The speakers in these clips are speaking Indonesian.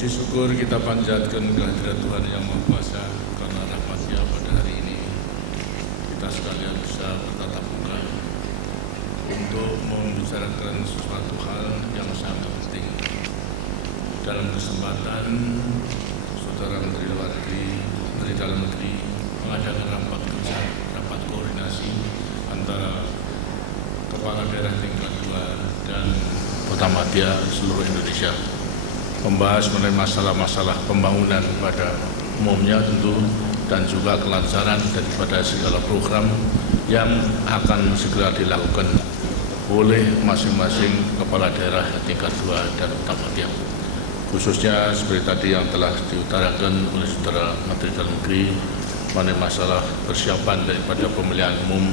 Puji syukur kita panjatkan kehadirat Tuhan Yang Maha Kuasa karena rahmat-Nya pada hari ini kita sekalian bisa bertatap muka untuk membicarakan sesuatu hal yang sangat penting. Dalam kesempatan Saudara Menteri Luar Negeri, Menteri Dalam Negeri mengadakan rapat kerja, rapat koordinasi antara Kepala Daerah tingkat 2 dan Kota-Madya seluruh Indonesia, membahas mengenai masalah-masalah pembangunan pada umumnya tentu dan juga kelancaran daripada segala program yang akan segera dilakukan oleh masing-masing kepala daerah tingkat 2 dan Kota-Madya. Khususnya seperti tadi yang telah diutarakan oleh Saudara Menteri Dalam Negeri mengenai masalah persiapan daripada pemilihan umum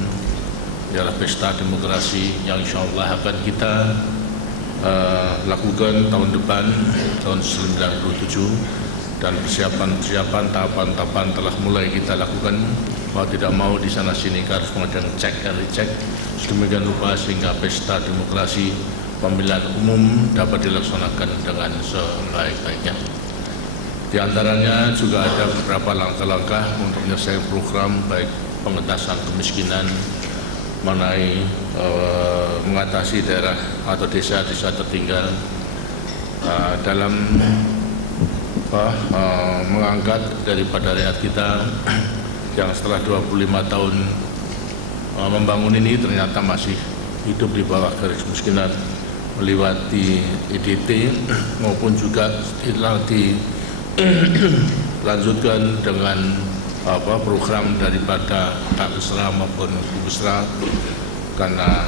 ialah pesta demokrasi yang insya Allah akan kita lakukan tahun depan, tahun 1997, dan persiapan tahapan-tahapan telah mulai kita lakukan. Mau tidak mau di sana sini harus mengadakan cek dan recheck sedemikian rupa sehingga pesta demokrasi pemilihan umum dapat dilaksanakan dengan sebaik-baiknya. Di antaranya juga ada beberapa langkah-langkah untuk menyelesaikan program baik pengentasan kemiskinan, mengenai mengatasi daerah atau desa-desa tertinggal dalam mengangkat daripada rakyat kita yang setelah 25 tahun membangun ini ternyata masih hidup di bawah garis kemiskinan melewati IDT maupun juga dilanjutkan dengan program daripada Pak Besra maupun Ibu Besra, karena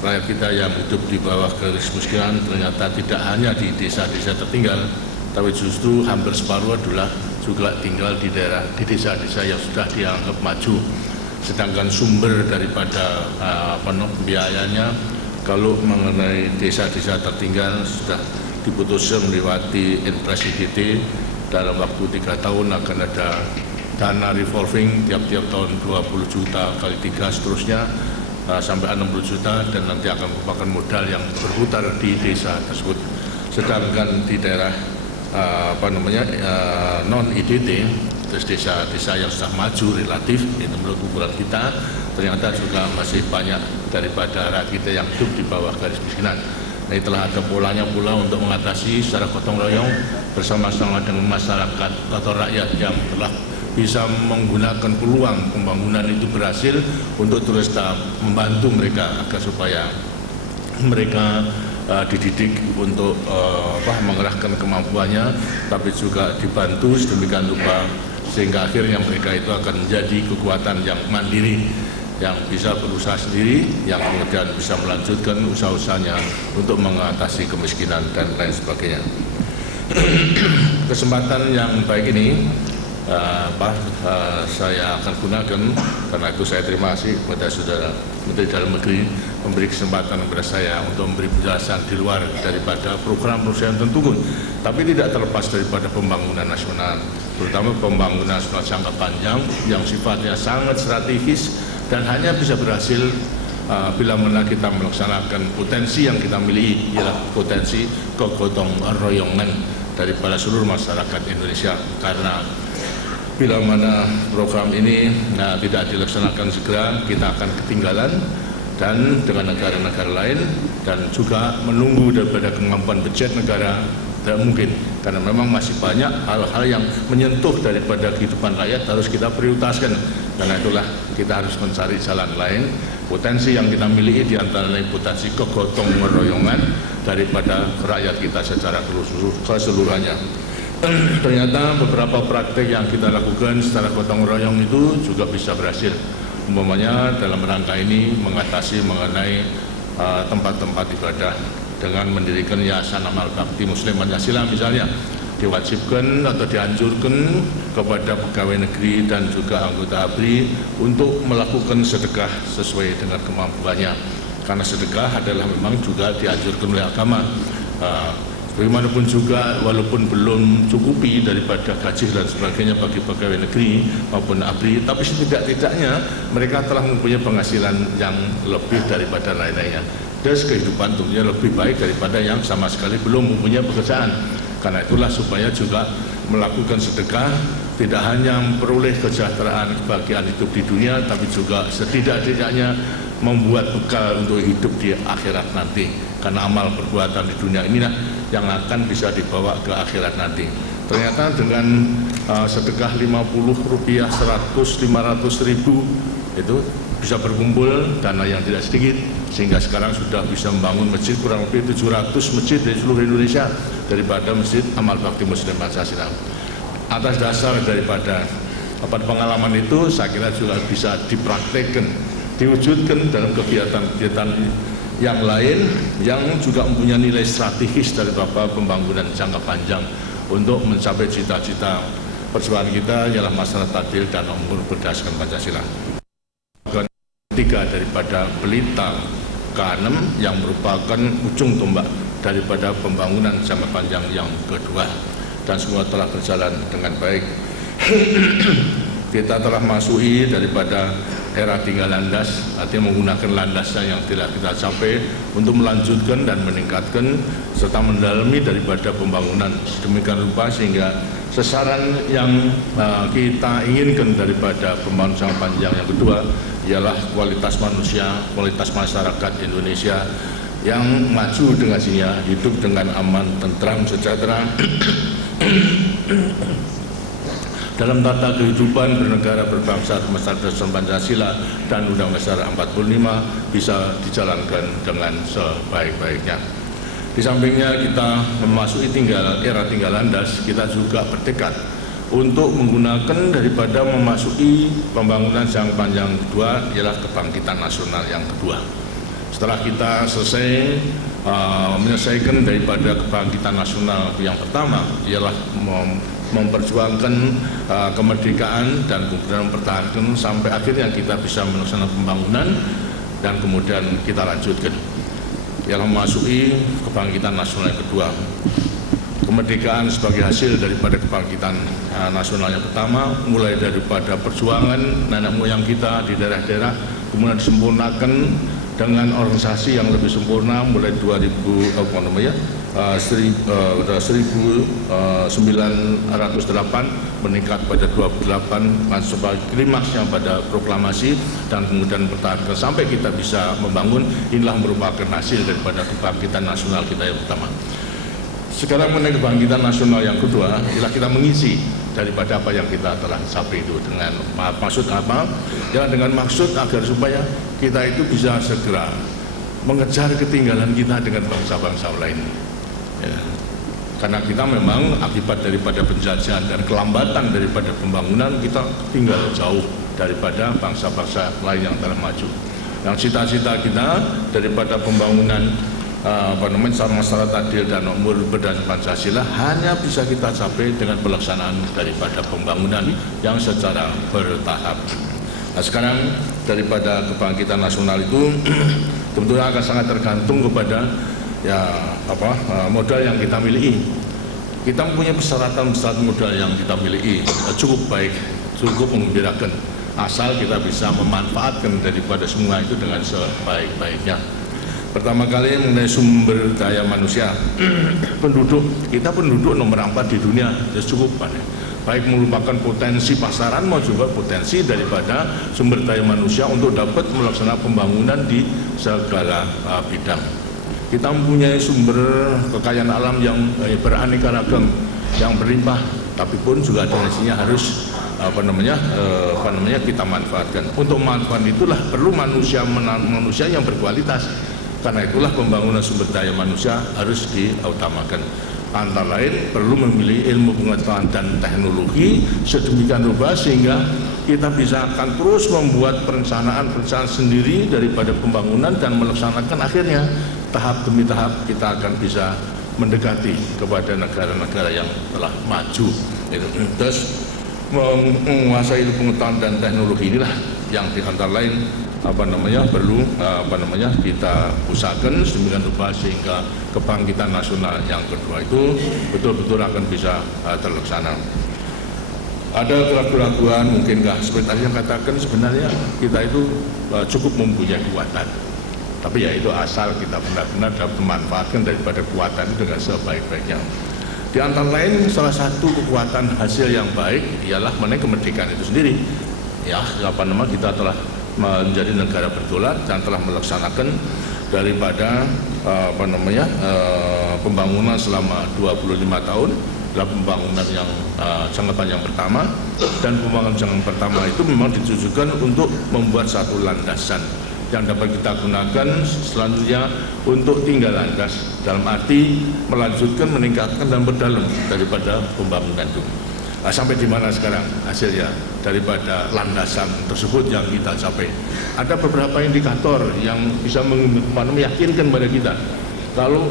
rakyat kita yang hidup di bawah garis kemiskinan ternyata tidak hanya di desa-desa tertinggal, tapi justru hampir separuh adalah juga tinggal di daerah, di desa-desa yang sudah dianggap maju. Sedangkan sumber daripada pembiayanya kalau mengenai desa-desa tertinggal sudah diputuskan melewati impres IDT dalam waktu 3 tahun akan ada dana revolving tiap-tiap tahun 20 juta kali 3 seterusnya sampai 60 juta dan nanti akan merupakan modal yang berputar di desa tersebut. Sedangkan di daerah non IDT, terus desa-desa yang sudah maju relatif itu menurut ukuran kita ternyata juga masih banyak daripada rakyat kita yang hidup di bawah garis kemiskinan. Nah, telah ada polanya pula untuk mengatasi secara gotong royong bersama-sama dengan masyarakat atau rakyat yang telah bisa menggunakan peluang pembangunan itu berhasil untuk terus membantu mereka agar supaya mereka dididik untuk mengerahkan kemampuannya, tapi juga dibantu sedemikian rupa sehingga akhirnya mereka itu akan menjadi kekuatan yang mandiri, yang bisa berusaha sendiri, yang kemudian bisa melanjutkan usaha-usahanya untuk mengatasi kemiskinan dan lain sebagainya. Kesempatan yang baik ini saya akan gunakan, karena itu saya terima kasih kepada Saudara Menteri Dalam Negeri memberi kesempatan kepada saya untuk memberi penjelasan di luar daripada program-program yang tentu, tapi tidak terlepas daripada pembangunan nasional, terutama pembangunan nasional jangka panjang yang sifatnya sangat strategis dan hanya bisa berhasil bila mana kita melaksanakan potensi yang kita miliki, ialah potensi kegotong royongan daripada seluruh masyarakat Indonesia. Karena bila mana program ini tidak dilaksanakan segera, kita akan ketinggalan dan dengan negara-negara lain, dan juga menunggu daripada kemampuan budget negara tidak mungkin, karena memang masih banyak hal-hal yang menyentuh daripada kehidupan rakyat harus kita prioritaskan. Karena itulah kita harus mencari jalan lain. Potensi yang kita miliki diantaranya potensi kegotong royongan daripada rakyat kita secara keseluruhannya. Ternyata beberapa praktek yang kita lakukan secara gotong royong itu juga bisa berhasil. Umpamanya dalam rangka ini mengatasi mengenai tempat-tempat ibadah dengan mendirikan Yayasan Amal Bakti Muslim Pancasila misalnya, diwajibkan atau dianjurkan kepada pegawai negeri dan juga anggota ABRI untuk melakukan sedekah sesuai dengan kemampuannya, karena sedekah adalah memang juga dianjurkan oleh agama. Bagaimanapun juga, walaupun belum cukupi daripada gaji dan sebagainya bagi pegawai negeri maupun ABRI, tapi setidak-tidaknya mereka telah mempunyai penghasilan yang lebih daripada lain-lainnya. Dan kehidupan tentunya lebih baik daripada yang sama sekali belum mempunyai pekerjaan. Karena itulah supaya juga melakukan sedekah tidak hanya memperoleh kesejahteraan kebahagiaan hidup di dunia, tapi juga setidak-tidaknya membuat bekal untuk hidup di akhirat nanti. Karena amal perbuatan di dunia inilah yang akan bisa dibawa ke akhirat nanti. Ternyata dengan sedekah 50 rupiah, 100, 500 ribu itu bisa berkumpul dana yang tidak sedikit, sehingga sekarang sudah bisa membangun masjid kurang lebih 700 masjid di seluruh Indonesia daripada masjid Amal Bakti Muslim Pancasila. Atas dasar daripada pengalaman itu, saya kira juga bisa dipraktekkan, diwujudkan dalam kegiatan-kegiatan yang lain yang juga mempunyai nilai strategis dari pembangunan jangka panjang untuk mencapai cita-cita perjuangan kita ialah masyarakat adil dan makmur berdasarkan Pancasila. Ketiga daripada pelita ke-6 yang merupakan ujung tombak daripada pembangunan jangka panjang yang kedua, dan semua telah berjalan dengan baik. Kita telah masuki daripada era tinggal landas, artinya menggunakan landasnya yang telah kita capai untuk melanjutkan dan meningkatkan serta mendalami daripada pembangunan sedemikian rupa sehingga sasaran yang kita inginkan daripada pembangunan jangka panjang yang kedua ialah kualitas manusia, kualitas masyarakat Indonesia yang maju dengan sinya, hidup dengan aman, tentram, sejahtera dalam tata kehidupan bernegara, berbangsa, berdasarkan Pancasila dan Undang-Undang Dasar 45 bisa dijalankan dengan sebaik-baiknya. Di sampingnya kita memasuki era tinggal landas, kita juga bertekad untuk menggunakan daripada memasuki pembangunan jangka panjang kedua ialah kebangkitan nasional yang kedua. Setelah kita selesai menyelesaikan daripada kebangkitan nasional yang pertama ialah memperjuangkan kemerdekaan dan kemudian mempertahankan sampai akhirnya kita bisa melaksanakan pembangunan dan kemudian kita lanjutkan ialah memasuki kebangkitan nasional yang kedua. Kemerdekaan sebagai hasil daripada kebangkitan nasional yang pertama, mulai daripada perjuangan nenek moyang kita di daerah-daerah, kemudian disempurnakan dengan organisasi yang lebih sempurna mulai 1908 meningkat pada 28 sebagai klimaksnya pada proklamasi dan kemudian bertahan sampai kita bisa membangun. Inilah merupakan hasil daripada kebangkitan nasional kita yang pertama. Sekarang mengenai kebangkitan nasional yang kedua ialah kita mengisi daripada apa yang kita telah capai itu dengan maksud apa? Ya dengan maksud agar supaya kita itu bisa segera mengejar ketinggalan kita dengan bangsa-bangsa lain. Ya. Karena kita memang akibat daripada penjajahan dan kelambatan daripada pembangunan kita tinggal jauh daripada bangsa-bangsa lain yang telah maju. Yang cita-cita kita daripada pembangunan masyarakat adil dan makmur berdasarkan Pancasila hanya bisa kita capai dengan pelaksanaan daripada pembangunan yang secara bertahap. Nah, sekarang daripada kebangkitan nasional itu tentunya akan sangat tergantung kepada modal yang kita miliki. Kita mempunyai persyaratan modal yang kita miliki cukup baik, cukup menggembirakan, asal kita bisa memanfaatkan daripada semua itu dengan sebaik-baiknya. Pertama kali mengenai sumber daya manusia, kita penduduk nomor 4 di dunia, ya cukup banyak. Baik merupakan potensi pasaran maupun juga potensi daripada sumber daya manusia untuk dapat melaksanakan pembangunan di segala bidang. Kita mempunyai sumber kekayaan alam yang beraneka ragam, yang berlimpah, tapi pun juga potensinya harus kita manfaatkan. Untuk manfaat itulah perlu manusia yang berkualitas. Karena itulah pembangunan sumber daya manusia harus diutamakan. Antara lain perlu memilih ilmu pengetahuan dan teknologi sedemikian rupa sehingga kita bisa akan terus membuat perencanaan sendiri daripada pembangunan dan melaksanakan akhirnya tahap demi tahap kita akan bisa mendekati kepada negara-negara yang telah maju. Terus menguasai ilmu pengetahuan dan teknologi inilah yang di antara lain perlu kita usahakan sedemikian rupa sehingga kebangkitan nasional yang kedua itu betul-betul akan bisa terlaksana. Ada keraguan mungkinkah seperti tadi yang katakan sebenarnya kita itu cukup mempunyai kekuatan, tapi ya itu asal kita benar-benar dapat memanfaatkan daripada kekuatan itu dengan sebaik-baiknya. Di antara lain, salah satu kekuatan hasil yang baik ialah mengenai kemerdekaan itu sendiri. Ya, kita telah menjadi negara berdolar dan telah melaksanakan daripada pembangunan selama 25 tahun. Adalah pembangunan yang jangka panjang pertama, dan pembangunan jangka pertama itu memang ditujukan untuk membuat satu landasan yang dapat kita gunakan selanjutnya untuk tinggal landas, dalam arti melanjutkan, meningkatkan dan berdalam daripada pembangunan itu. Nah, sampai di mana sekarang hasilnya daripada landasan tersebut yang kita capai? Ada beberapa indikator yang bisa meyakinkan pada kita kalau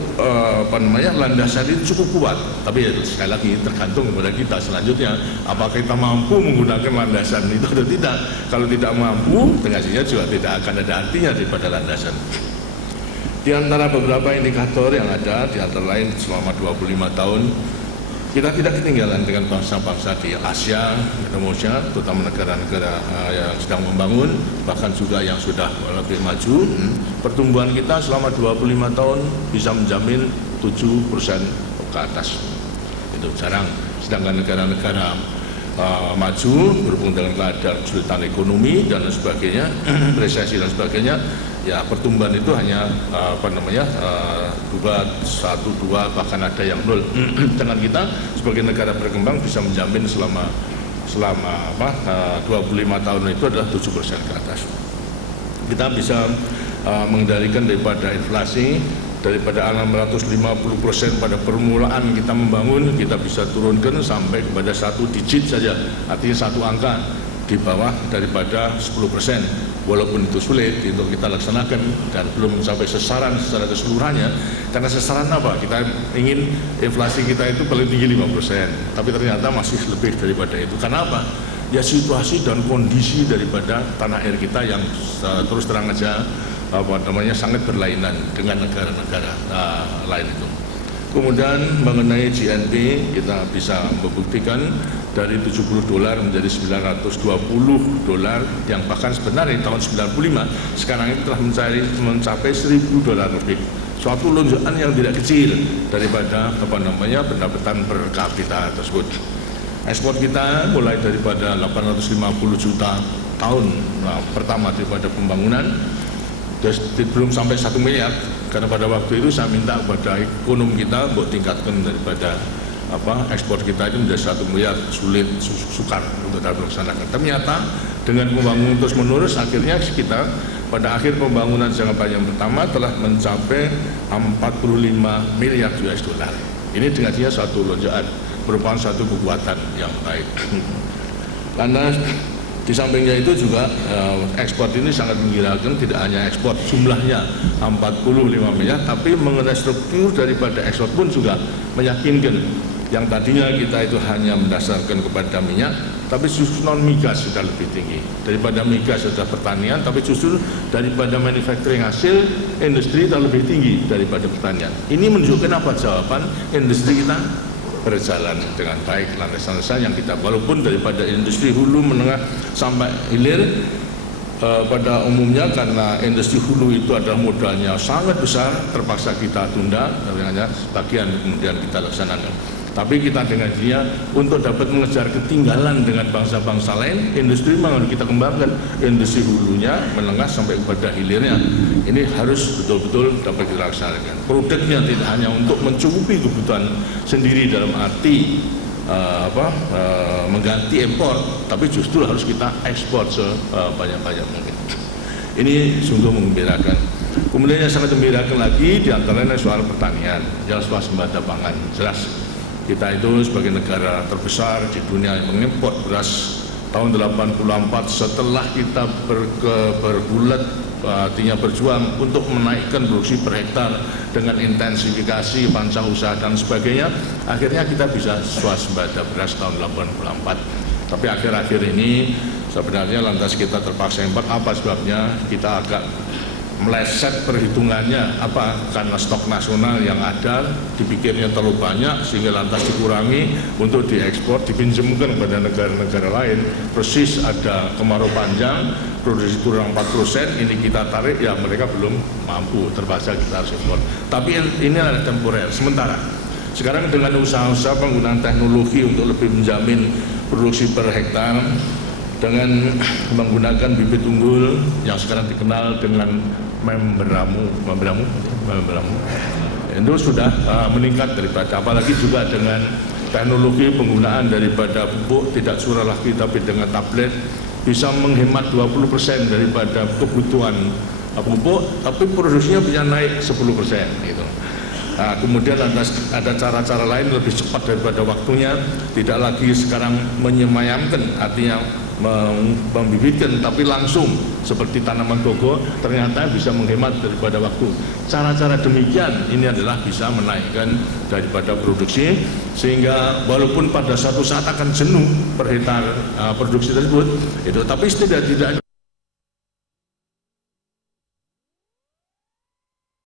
landasan itu cukup kuat. Tapi ya, sekali lagi tergantung kepada kita selanjutnya, apakah kita mampu menggunakan landasan itu atau tidak. Kalau tidak mampu, hasilnya juga tidak akan ada artinya daripada landasan. Di antara beberapa indikator yang ada, di antara lain selama 25 tahun kita tidak ketinggalan dengan bangsa-bangsa di Asia, Indonesia, terutama negara-negara yang sedang membangun, bahkan juga yang sudah lebih maju. Pertumbuhan kita selama 25 tahun bisa menjamin 7% ke atas. Itu jarang. Sedangkan negara-negara maju berhubung dengan keadaan kesulitan ekonomi dan sebagainya, resesi dan sebagainya, ya pertumbuhan itu hanya 2, 1, 2, bahkan ada yang 0. Dengan kita sebagai negara berkembang bisa menjamin selama 25 tahun itu adalah 7% ke atas. Kita bisa mengendalikan daripada inflasi daripada 650% pada permulaan kita membangun, kita bisa turunkan sampai kepada 1 digit saja, artinya 1 angka di bawah daripada 10%. Walaupun itu sulit untuk kita laksanakan dan belum mencapai sasaran secara keseluruhannya. Karena sasaran apa? Kita ingin inflasi kita itu paling tinggi 5%, tapi ternyata masih lebih daripada itu. Karena apa? Ya situasi dan kondisi daripada tanah air kita yang terus terang aja sangat berlainan dengan negara-negara lain itu. Kemudian mengenai GNP, kita bisa membuktikan dari $70 menjadi $920, yang bahkan sebenarnya di tahun 95 sekarang itu telah mencapai $1.000 lebih. Suatu lonjakan yang tidak kecil daripada pendapatan per kapita tersebut. Ekspor kita mulai daripada 850 juta tahun pertama daripada pembangunan, belum sampai 1 miliar, karena pada waktu itu saya minta kepada ekonom kita buat tingkatkan daripada ekspor kita itu menjadi 1 miliar, sulit, sukar untuk dapat dilaksanakan. Ternyata dengan pembangunan terus menerus, akhirnya kita pada akhir pembangunan jangka panjang pertama telah mencapai 45 miliar US dollar. Ini dengan dia suatu lonjakan, merupakan satu kekuatan yang baik. Karena di sampingnya itu juga ekspor ini sangat menggirakan, tidak hanya ekspor jumlahnya 45 miliar, tapi mengenai struktur daripada ekspor pun juga meyakinkan. Yang tadinya kita itu hanya mendasarkan kepada minyak, tapi justru non migas sudah lebih tinggi. Daripada migas sudah pertanian, tapi justru daripada manufacturing hasil industri sudah lebih tinggi daripada pertanian. Ini menunjukkan apa jawaban industri kita berjalan dengan baik, landasan yang kita, walaupun daripada industri hulu, menengah sampai hilir pada umumnya, karena industri hulu itu adalah modalnya sangat besar, terpaksa kita tunda, tapi hanya sebagian kemudian kita laksanakan. Tapi kita dengan dia untuk dapat mengejar ketinggalan dengan bangsa-bangsa lain, industri memang harus kita kembangkan, industri hulunya, menengah sampai kepada hilirnya. Ini harus betul-betul dapat dilaksanakan. Produknya tidak hanya untuk mencukupi kebutuhan sendiri dalam arti mengganti impor, tapi justru harus kita ekspor sebanyak-banyak mungkin. Ini sungguh mengembirakan. Kemudian yang sangat mengembirakan lagi diantaranya soal pertanian, yang swasembada pangan. Jelas kita itu sebagai negara terbesar di dunia yang mengimpor beras tahun 84 setelah kita bergulat, artinya berjuang untuk menaikkan produksi per hektar dengan intensifikasi panca usaha dan sebagainya, akhirnya kita bisa swasembada beras tahun 84. Tapi akhir-akhir ini sebenarnya lantas kita terpaksa impor. Apa sebabnya? Kita agak meleset perhitungannya, karena stok nasional yang ada dipikirnya terlalu banyak sehingga lantas dikurangi untuk diekspor, dipinjamkan kepada negara-negara lain. Persis ada kemarau panjang, produksi kurang 4%, ini kita tarik, ya mereka belum mampu, terpaksa kita harus ekspor. Tapi ini adalah temporer, sementara. Sekarang dengan usaha-usaha penggunaan teknologi untuk lebih menjamin produksi per hektar dengan menggunakan bibit unggul yang sekarang dikenal dengan membramu itu sudah meningkat daripada, apalagi juga dengan teknologi penggunaan daripada pupuk tidak surah lagi tapi dengan tablet bisa menghemat 20% daripada kebutuhan pupuk, tapi produksinya bisa naik 10% gitu. Nah, kemudian ada cara-cara lain lebih cepat daripada waktunya, tidak lagi sekarang menyemayamkan, artinya membibitkan, tapi langsung seperti tanaman gogo, ternyata bisa menghemat daripada waktu. Cara-cara demikian ini adalah bisa menaikkan daripada produksi, sehingga walaupun pada suatu saat akan jenuh per hektar produksi tersebut, itu, tapi tidak